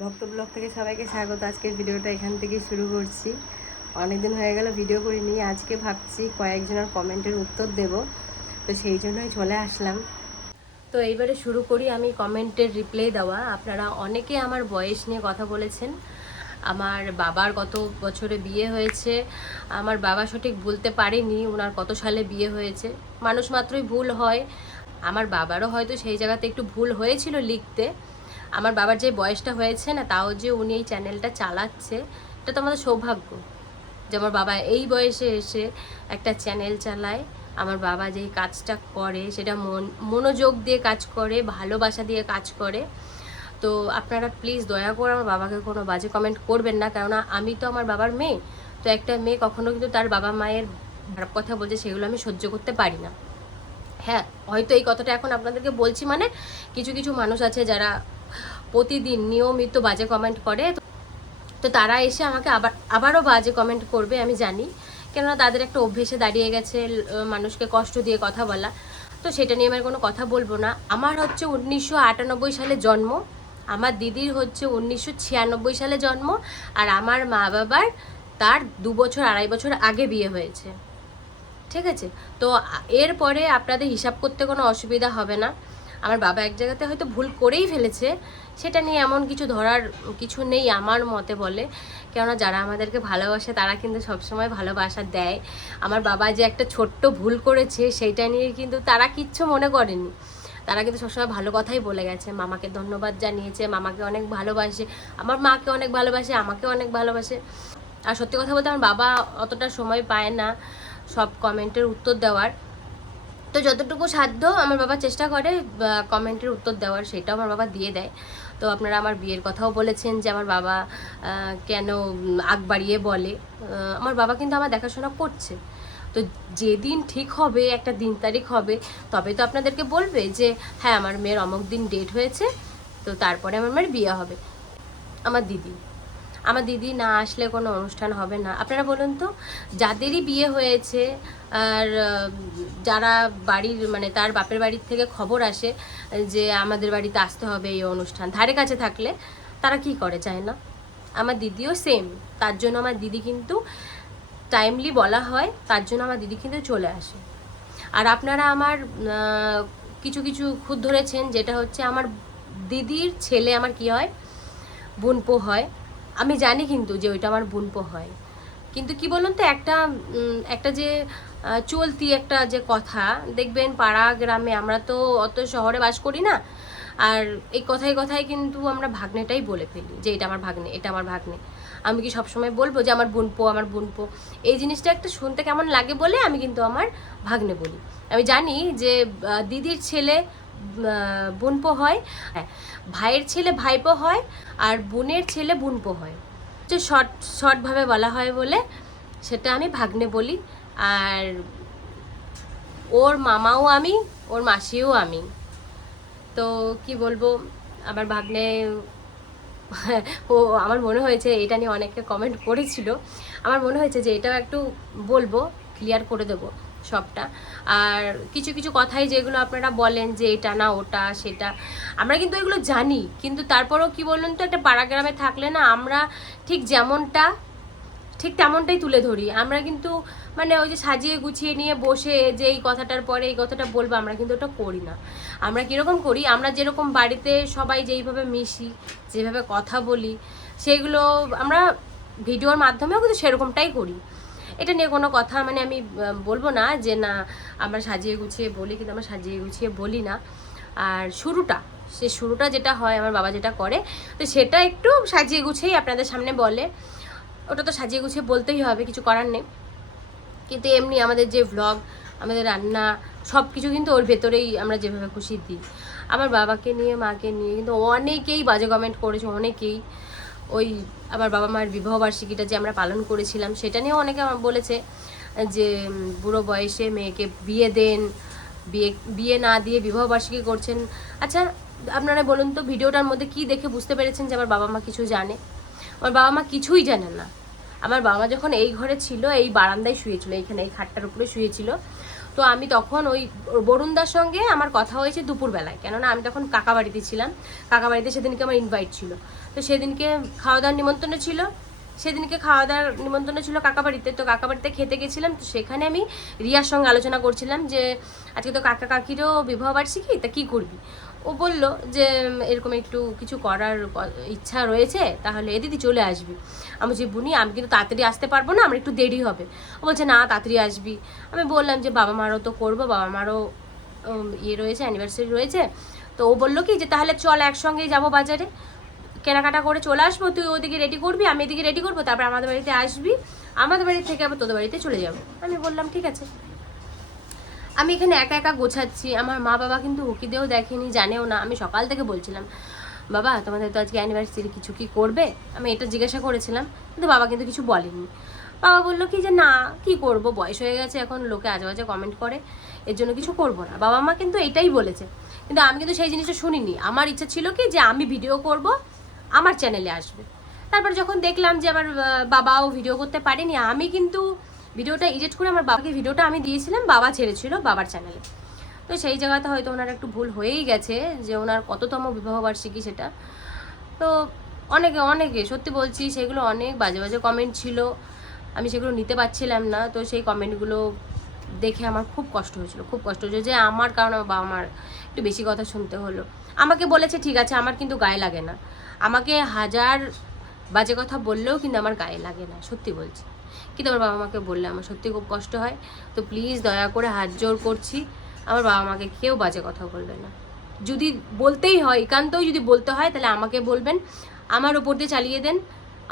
ভক্ত ব্লগ থেকে সবাইকে স্বাগত। আজকের ভিডিওটা এখান থেকে শুরু করছি। অনেকদিন হয়ে গেল ভিডিও করিনি, আজকে ভাবছি কয়েকজনের কমেন্টের উত্তর দেব, তো সেই জন্যই চলে আসলাম। তো এইবারে শুরু করি আমি কমেন্টের রিপ্লাই দেওয়া। আপনারা অনেকে আমার বয়স নিয়ে কথা বলেছেন। আমার বাবার কত বছরে বিয়ে হয়েছে, আমার বাবা সঠিক বলতে পারেনি ওনার কত সালে বিয়ে হয়েছে। মানুষ মাত্রই ভুল হয়, আমার বাবারও হয়তো সেই জায়গাতে একটু ভুল হয়েছিল লিখতে। আমার বাবার যে বয়সটা হয়েছে না, তাও যে উনি এই চ্যানেলটা চালাচ্ছে, এটা তো আমাদের সৌভাগ্য যে আমার বাবা এই বয়সে এসে একটা চ্যানেল চালায়। আমার বাবা যেই কাজটা করে সেটা মনোযোগ দিয়ে কাজ করে, ভালোবাসা দিয়ে কাজ করে। তো আপনারা প্লিজ দয়া করে আমার বাবাকে কোনো বাজে কমেন্ট করবেন না, কেননা আমি তো আমার বাবার মেয়ে। তো একটা মেয়ে কখনো কিন্তু তার বাবা মায়ের খারাপ কথা বলছে, সেগুলো আমি সহ্য করতে পারি না। হ্যাঁ, হয়তো এই কথাটা এখন আপনাদেরকে বলছি, মানে কিছু কিছু মানুষ আছে যারা প্রতিদিন নিয়মিত বাজে কমেন্ট করে, তো তারা এসে আমাকে আবারও বাজে কমেন্ট করবে আমি জানি, কেননা তাদের একটা অভ্যেসে দাঁড়িয়ে গেছে মানুষকে কষ্ট দিয়ে কথা বলা। তো সেটা নিয়ে আমি কোনো কথা বলবো না। আমার হচ্ছে 1998 সালে জন্ম, আমার দিদির হচ্ছে 1996 সালে জন্ম, আর আমার মা বাবার তার 2 বছর 2.5 বছর আগে বিয়ে হয়েছে। ঠিক আছে, তো এরপরে আপনাদের হিসাব করতে কোনো অসুবিধা হবে না। আমার বাবা এক জায়গাতে হয়তো ভুল করেই ফেলেছে, সেটা নিয়ে এমন কিছু ধরার কিছু নেই আমার মতে বলে। কেননা যারা আমাদেরকে ভালোবাসে তারা কিন্তু সবসময় ভালোবাসা দেয়। আমার বাবা যে একটা ছোট্ট ভুল করেছে সেইটা নিয়ে কিন্তু তারা কিচ্ছু মনে করেনি, তারা কিন্তু সবসময় ভালো কথাই বলে গেছে, মামাকে ধন্যবাদ জানিয়েছে, মামাকে অনেক ভালোবাসে, আমার মাকে অনেক ভালোবাসে, আমাকে অনেক ভালোবাসে। আর সত্যি কথা বলতে আমার বাবা অতটা সময় পায় না সব কমেন্টের উত্তর দেওয়ার। তো যতটুকু সাধ্য আমার বাবা চেষ্টা করে কমেন্টের উত্তর দেওয়ার, সেটাও আমার বাবা দিয়ে দেয়। তো আপনারা আমার বিয়ের কথাও বলেছেন যে আমার বাবা কেন আগ বাড়িয়ে বলে। আমার বাবা কিন্তু আমার দেখাশোনা করছে। তো যেদিন ঠিক হবে, একটা দিন তারিখ হবে, তবে তো আপনাদেরকে বলবে যে হ্যাঁ আমার মেয়ের অমুক দিন ডেট হয়েছে, তো তারপরে আমার মেয়ের বিয়ে হবে। আমার দিদি না আসলে কোনো অনুষ্ঠান হবে না। আপনারা বলুন তো, যাদেরই বিয়ে হয়েছে আর যারা বাড়ির মানে তার বাপের বাড়ির থেকে খবর আসে যে আমাদের বাড়িতে আসতে হবে এই অনুষ্ঠান, ধারে কাছে থাকলে তারা কি করে, চায় না? আমার দিদিও সেম। তার জন্য আমার দিদি কিন্তু টাইমলি বলা হয়, তার জন্য আমার দিদি কিন্তু চলে আসে। আর আপনারা আমার কিছু কিছু খুদ ধরেছেন, যেটা হচ্ছে আমার দিদির ছেলে আমার কি হয়, বোনপো হয়। আমি জানি কিন্তু যে ওইটা আমার বোনপো হয়, কিন্তু কি বলুন তো, একটা যে চলতি একটা যে কথা দেখবেন পাড়া গ্রামে, আমরা তো অত শহরে বাস করি না, আর এই কথায় কথায় কিন্তু আমরা ভাগ্নেটাই বলে ফেলি যে এটা আমার ভাগ্নে, এটা আমার ভাগ্নে। আমি কি সবসময় বলবো যে আমার বোনপো, আমার বোনপো? এই জিনিসটা একটা শুনতে কেমন লাগে বলে আমি কিন্তু আমার ভাগ্নে বলি। আমি জানি যে দিদির ছেলে বোনপো হয়, হ্যাঁ, ভাইয়ের ছেলে ভাইপো হয়, আর বোনের ছেলে বোনপো হয়। যে শর্টভাবে বলা হয় বলে সেটা আমি ভাগ্নে বলি। আর ওর মামাও আমি, ওর মাসিও আমি। তো কি বলবো, আমার ভাগ্নে ও, আমার মনে হয়েছে এটা নিয়ে অনেকে কমেন্ট করেছিল, আমার মনে হয়েছে যে এটাও একটু বলবো, ক্লিয়ার করে দেবো সবটা। আর কিছু কিছু কথাই যেগুলো আপনারা বলেন যে এটা না ওটা সেটা, আমরা কিন্তু এগুলো জানি, কিন্তু তারপরেও কি বলুন তো, একটা পাড়া গ্রামে থাকলে না আমরা ঠিক যেমনটা ঠিক তেমনটাই তুলে ধরি। আমরা কিন্তু মানে ওই যে সাজিয়ে গুছিয়ে নিয়ে বসে যে এই কথাটার পরে এই কথাটা বলবো, আমরা কিন্তু ওটা করি না। আমরা কীরকম করি, আমরা যেরকম বাড়িতে সবাই যেইভাবে মিশি, যেভাবে কথা বলি, সেগুলো আমরা ভিডিওর মাধ্যমেও কিন্তু সেরকমটাই করি। এটা নিয়ে কোনো কথা মানে আমি বলবো না যে না আমরা সাজিয়ে গুছিয়ে বলি, কিন্তু আমরা সাজিয়ে গুছিয়ে বলি না। আর শুরুটা যেটা হয়, আমার বাবা যেটা করে, তো সেটা একটু সাজিয়ে গুছিয়েই আপনাদের সামনে বলে। ওটা তো সাজিয়ে গুছিয়ে বলতেই হবে, কিছু করার নেই। কিন্তু এমনি আমাদের যে ভ্লগ, আমাদের রান্না, সব কিছু কিন্তু ওর ভেতরেই আমরা যেভাবে খুশি দিই। আমার বাবাকে নিয়ে, মাকে নিয়ে কিন্তু অনেকেই বাজে কমেন্ট করেছে, অনেকেই। ওই আমার বাবা মায়ের বিবাহবার্ষিকীটা যে আমরা পালন করেছিলাম, সেটা নিয়েও অনেকে আমার বলেছে যে বুড়ো বয়সে মেয়েকে বিয়ে দেন, বিয়ে না দিয়ে বিবাহবার্ষিকী করছেন। আচ্ছা আপনারা বলুন তো, ভিডিওটার মধ্যে কি দেখে বুঝতে পেরেছেন যে আমার বাবা মা কিছু জানে? আমার বাবা মা কিছুই জানে না। আমার বাবা যখন এই ঘরে ছিল, এই বারান্দায় শুয়েছিল, এইখানে এই খাটটার উপরে শুয়েছিল, তো আমি তখন ওই বরুণদার সঙ্গে আমার কথা হয়েছে দুপুরবেলায়, কেননা আমি তখন কাকা বাড়িতে ছিলাম। কাকা বাড়িতে সেদিনকে আমার ইনভাইট ছিল, তো সেদিনকে খাওয়া দাওয়ার নিমন্ত্রণ ছিল, কাকা বাড়িতে। তো কাকা বাড়িতে খেতে গেছিলাম, তো সেখানে আমি রিয়ার সঙ্গে আলোচনা করছিলাম যে আজকে তো কাকা কাকিরও বিবাহ বার্ষিকী, তা কী করবি। ও বলল যে এরকম একটু কিছু করার ইচ্ছা রয়েছে, তাহলে দিদি চলে আসবি। আমি বলছি বুনি আমি কিন্তু তাড়াতাড়ি আসতে পারবো না, আমার একটু দেরি হবে। ও বলছে না তাড়াতাড়ি আসবি। আমি বললাম যে বাবা মারও তো করবো, বাবা মারও ইয়ে রয়েছে, অ্যানিভার্সারি রয়েছে। তো ও বললো কি যে তাহলে চল একসঙ্গেই যাবো বাজারে, কেনাকাটা করে চলে আসবো, তুই ওদিকে রেডি করবি, আমি এদিকে রেডি করবো, তারপর আমাদের বাড়িতে আসবি, আমাদের বাড়ি থেকে আবার তোদের বাড়িতে চলে যাবো। আমি বললাম ঠিক আছে। আমি এখানে একা একা গোছাচ্ছি, আমার মা বাবা কিন্তু উকিদেও দেখেনি, জানেও না। আমি সকাল থেকে বলছিলাম বাবা তোমাদের তো আজকে অ্যানিভার্সারি, কিছু কি করবে, আমি এটা জিজ্ঞাসা করেছিলাম, কিন্তু বাবা কিন্তু কিছু বলেনি। বাবা বললো কি যে না কি করব, বয়স হয়ে গেছে, এখন লোকে আজে বাজে কমেন্ট করে, এর জন্য কিছু করব না। বাবা মা কিন্তু এটাই বলেছে, কিন্তু আমি কিন্তু সেই জিনিসটা শুনিনি। আমার ইচ্ছা ছিল কি যে আমি ভিডিও করব, আমার চ্যানেলে আসবে। তারপর যখন দেখলাম যে আমার বাবাও ভিডিও করতে পারেনি, আমি কিন্তু ভিডিওটা এডিট করে আমার বাবাকে ভিডিওটা আমি দিয়েছিলাম, বাবা ছেড়েছিল বাবার চ্যানেলে। তো সেই জায়গাতে হয়তো ওনার একটু ভুল হয়েই গেছে, যে ওনার কততম বিবাহবার্ষিকী সেটা। তো অনেকে সত্যি বলছি সেগুলো অনেক বাজে বাজে কমেন্ট ছিল, আমি সেগুলো নিতে পারছিলাম না। তো সেই কমেন্টগুলো দেখে আমার খুব কষ্ট হয়েছিল যে আমার কারণে আমার বাবা মার একটু বেশি কথা শুনতে হলো। আমাকে বলেছে ঠিক আছে, আমার কিন্তু গায়ে লাগে না, আমাকে হাজার বাজে কথা বললেও কিন্তু আমার গায়ে লাগে না, সত্যি বলছি। কিন্তু আমার বাবা মাকে বললে আমার সত্যি খুব কষ্ট হয়। তো প্লিজ দয়া করে হাত জোর করছি, আমার বাবা মাকে কেউ বাজে কথা বলবে না। যদি বলতেই হয়, একান্তই যদি বলতে হয়, তাহলে আমাকে বলবেন, আমার ওপর দিয়ে চালিয়ে দেন,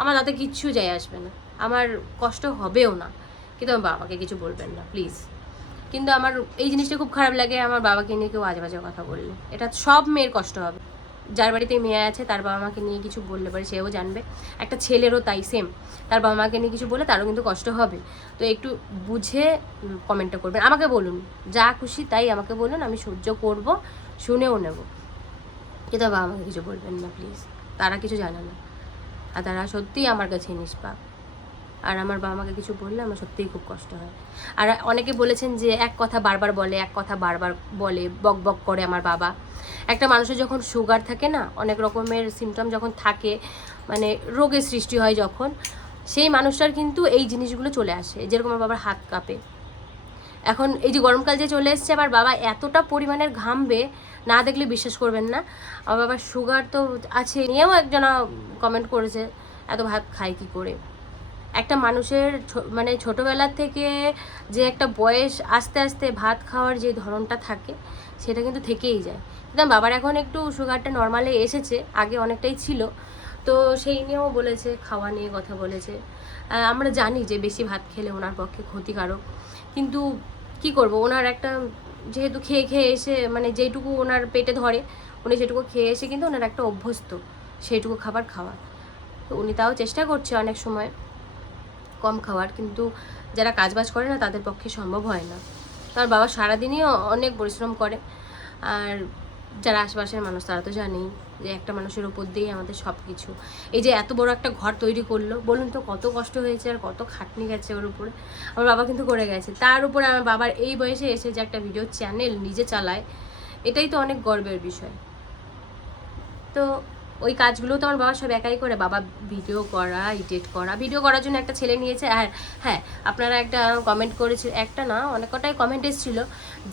আমার তাতে কিচ্ছু যায় আসবে না, আমার কষ্ট হবেও না, কিন্তু আমার বাবাকে কিছু বলবেন না প্লিজ। কিন্তু আমার এই জিনিসটা খুব খারাপ লাগে, আমার বাবাকে নিয়ে কেউ আজে বাজে কথা বললে, এটা সব মেয়ের কষ্ট হবে। যার বাড়িতে মেয়ে আছে তার বাবা মাকে নিয়ে কিছু বললে পরে সেও জানবে, একটা ছেলেরও তাই সেম, তার বাবা মাকে নিয়ে কিছু বলে তারও কিন্তু কষ্ট হবে। তো একটু বুঝে কমেন্টটা করবেন, আমাকে বলুন যা খুশি তাই আমাকে বলুন, আমি সহ্য করব, শুনেও নেব, কিন্তু বাবা আমাকে কিছু বলবেন না প্লিজ। তারা কিছু জানে না, আর তারা সত্যিই আমার কাছে নিষ্পাপ, আর আমার বাবা মাকে কিছু বললে আমার সত্যিই খুব কষ্ট হয়। আর অনেকে বলেছেন যে এক কথা বারবার বলে, বক বক করে আমার বাবা। একটা মানুষের যখন সুগার থাকে না, অনেক রকমের সিমটম যখন থাকে, মানে রোগের সৃষ্টি হয় যখন, সেই মানুষটার কিন্তু এই জিনিসগুলো চলে আসে। যেরকম আমার বাবার হাত কাঁপে, এখন এই যে গরমকাল যে চলে এসছে, আমার বাবা এতটা পরিমাণের ঘামবে, না দেখলে বিশ্বাস করবেন না। আমার বাবার সুগার তো আছে, নিয়েও একজনা কমেন্ট করেছে এত ভাত খায় কী করে। একটা মানুষের মানে ছোটোবেলার থেকে যে একটা বয়স আস্তে আস্তে ভাত খাওয়ার যে ধরনটা থাকে, সেটা কিন্তু থেকেই যায়। কিন্তু বাবার এখন একটু সুগারটা নর্মালে এসেছে, আগে অনেকটাই ছিল। তো সেই নিয়েও বলেছে, খাওয়া নিয়ে কথা বলেছে। আমরা জানি যে বেশি ভাত খেলে ওনার পক্ষে ক্ষতিকারক, কিন্তু কি করব, ওনার একটা যেহেতু খেয়ে খেয়ে এসে, মানে যেটুকু ওনার পেটে ধরে উনি সেটুকু খেয়ে এসে কিন্তু ওনার একটা অভ্যস্ত সেইটুকু খাবার খাওয়া। তো উনি তাও চেষ্টা করছে অনেক সময় কম খাওয়ার, কিন্তু যারা কাজবাজ করে না তাদের পক্ষে সম্ভব হয় না। তার বাবা সারাদিনই অনেক পরিশ্রম করে, আর যারা আশেপাশের মানুষ তারা তো জানেই যে একটা মানুষের ওপর দিয়েই আমাদের সব কিছু। এই যে এত বড় একটা ঘর তৈরি করলো, বলুন তো কত কষ্ট হয়েছে আর কত খাটনি গেছে ওর উপরে। আমার বাবা কিন্তু করে গেছে, তার উপরে আমার বাবার এই বয়সে এসে যে একটা ভিডিও চ্যানেল নিজে চালায়, এটাই তো অনেক গর্বের বিষয়। তো ওই কাজগুলো তো আমার বাবা সব একাই করে, বাবা ভিডিও করা, এডিট করা, ভিডিও করার জন্য একটা ছেলে নিয়েছে। আর হ্যাঁ, আপনারা একটা কমেন্ট করেছে, একটা না অনেক কটাই কমেন্ট এসেছিল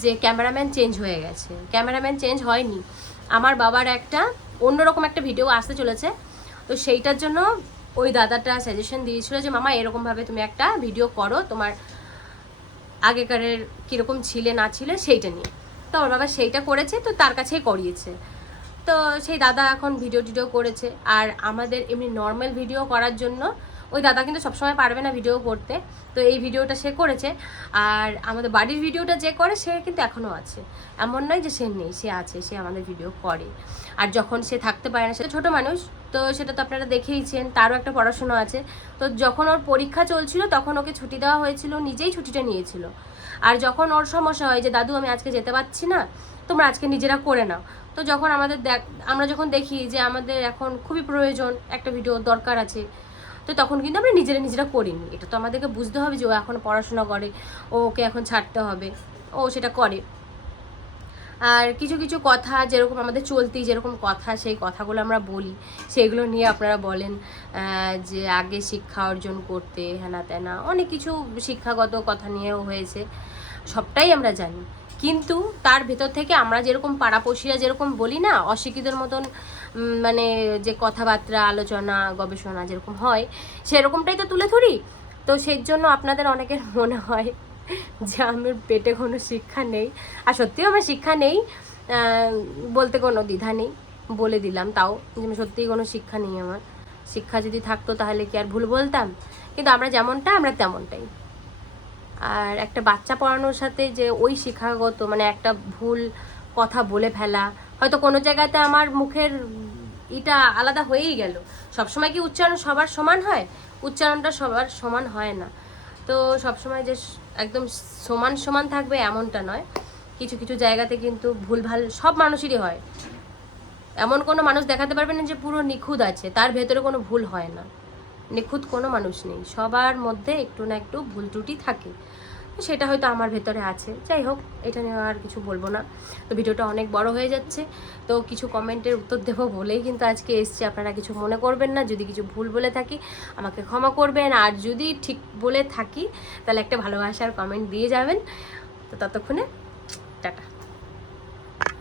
যে ক্যামেরাম্যান চেঞ্জ হয়ে গেছে। ক্যামেরাম্যান চেঞ্জ হয়নি, আমার বাবার একটা অন্যরকম একটা ভিডিও আসতে চলেছে, তো সেইটার জন্য ওই দাদাটা সাজেশন দিয়েছিল যে মামা এরকমভাবে তুমি একটা ভিডিও করো, তোমার আগেকারের কীরকম ছিলে না ছিলে সেইটা নিয়ে। তো আমার বাবা সেইটা করেছে, তো তার কাছেই করিয়েছে। তো সেই দাদা এখন ভিডিও করেছে। আর আমাদের এমনি নর্মাল ভিডিও করার জন্য ওই দাদা কিন্তু সবসময় পারবে না ভিডিও করতে, তো এই ভিডিওটা সে করেছে। আর আমাদের বাড়ির ভিডিওটা যে করে সে কিন্তু এখনও আছে, এমন নয় যে সে নেই, সে আছে, সে আমাদের ভিডিও করে। আর যখন সে থাকতে পারে না, সে ছোটো মানুষ, তো সেটা তো আপনারা দেখেইছেন, তারও একটা পড়াশোনা আছে। তো যখন ওর পরীক্ষা চলছিল তখন ওকে ছুটি দেওয়া হয়েছিল, নিজেই ছুটিটা নিয়েছিল। আর যখন ওর সমস্যা হয় যে দাদু আমি আজকে যেতে পারছি না, তোমরা আজকে নিজেরা করে নাও, তো যখন আমরা যখন দেখি যে আমাদের এখন খুবই প্রয়োজন, একটা ভিডিও দরকার আছে, তো তখন কিন্তু আমরা নিজেরা করিনি। এটা তো আমাদেরকে বুঝতে হবে যে ও এখন পড়াশোনা করে, ওকে এখন ছাড়তে হবে। ও সেটা করে। আর কিছু কিছু কথা যেরকম আমাদের চলতি যেরকম কথা, সেই কথাগুলো আমরা বলি, সেগুলো নিয়ে আপনারা বলেন যে আগে শিক্ষা অর্জন করতে হেনা তেনা, অনেক কিছু শিক্ষাগত কথা নিয়েও হয়েছে, সবটাই আমরা জানি। কিন্তু তার ভেতর থেকে আমরা যেরকম পাড়াপড়শিরা যেরকম বলি না, অশিক্ষিতর মতন মানে যে কথাবার্তা, আলোচনা, গবেষণা যেরকম হয়, সেরকমটাই তো তুলে ধরি। তো সেই জন্য আপনাদের অনেকের মনে হয় যে আমার পেটে কোনো শিক্ষা নেই, আর সত্যিও আমার শিক্ষা নেই, বলতে কোনো দ্বিধা নেই, বলে দিলাম তাও যে সত্যিই কোনো শিক্ষা নেই আমার। শিক্ষা যদি থাকতো তাহলে কি আর ভুল বলতাম? কিন্তু আমরা যেমনটা আমরা তেমনটাই। আর একটা বাচ্চা পড়ানোর সাথে যে ওই শিক্ষাগত মানে একটা ভুল কথা বলে ফেলা, হয়তো কোনো জায়গাতে আমার মুখের এটা আলাদা হয়েই গেল। সবসময় কি উচ্চারণ সবার সমান হয়? উচ্চারণটা সবার সমান হয় না। তো সবসময় যে একদম সমান সমান থাকবে এমনটা নয়, কিছু কিছু জায়গাতে কিন্তু ভুলভাল সব মানুষেরই হয়। এমন কোনো মানুষ দেখাতে পারবে না যে পুরো নিখুঁত আছে, তার ভেতরে কোনো ভুল হয় না। নিখুঁত কোনো মানুষ নেই, সবার মধ্যে একটু না একটু ভুল ত্রুটি থাকে। তো সেটা হয়তো আমার ভেতরে আছে। যাই হোক, এটা নিয়ে আর কিছু বলবো না। তো ভিডিওটা অনেক বড় হয়ে যাচ্ছে, তো কিছু কমেন্টের উত্তর দেবো বলেই কিন্তু আজকে এসছি। আপনারা কিছু মনে করবেন না, যদি কিছু ভুল বলে থাকি আমাকে ক্ষমা করবেন, আর যদি ঠিক বলে থাকি তাহলে একটা ভালোবাসার কমেন্ট দিয়ে যাবেন। তো ততক্ষণে